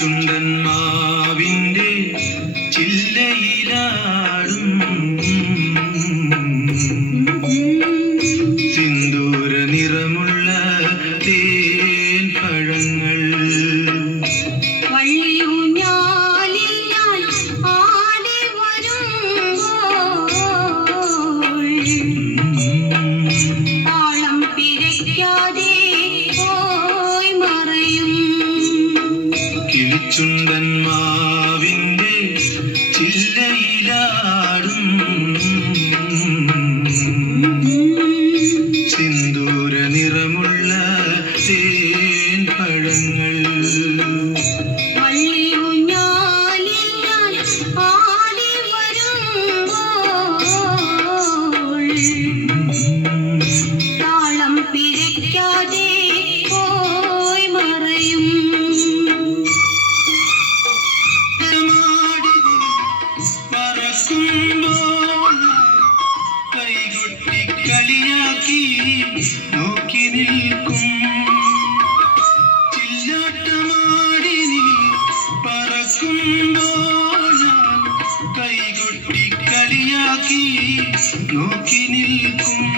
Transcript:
ചുണ്ടന്മാവിന്റെ ചില്ലയിലാടും. സിന്ദൂര നിറമുള്ള തിരിച്ചുണ്ടന്മാവിൻ നടക്കുമ്പോൾ കൈകൊട്ടി കളിയാക്കി നോക്കി നിൽക്കും. ചില്ലാട്ടമാടി നീ പറക്കുമ്പോൾ കൈകൊട്ടി കളിയാക്കി നോക്കി നിൽക്കും.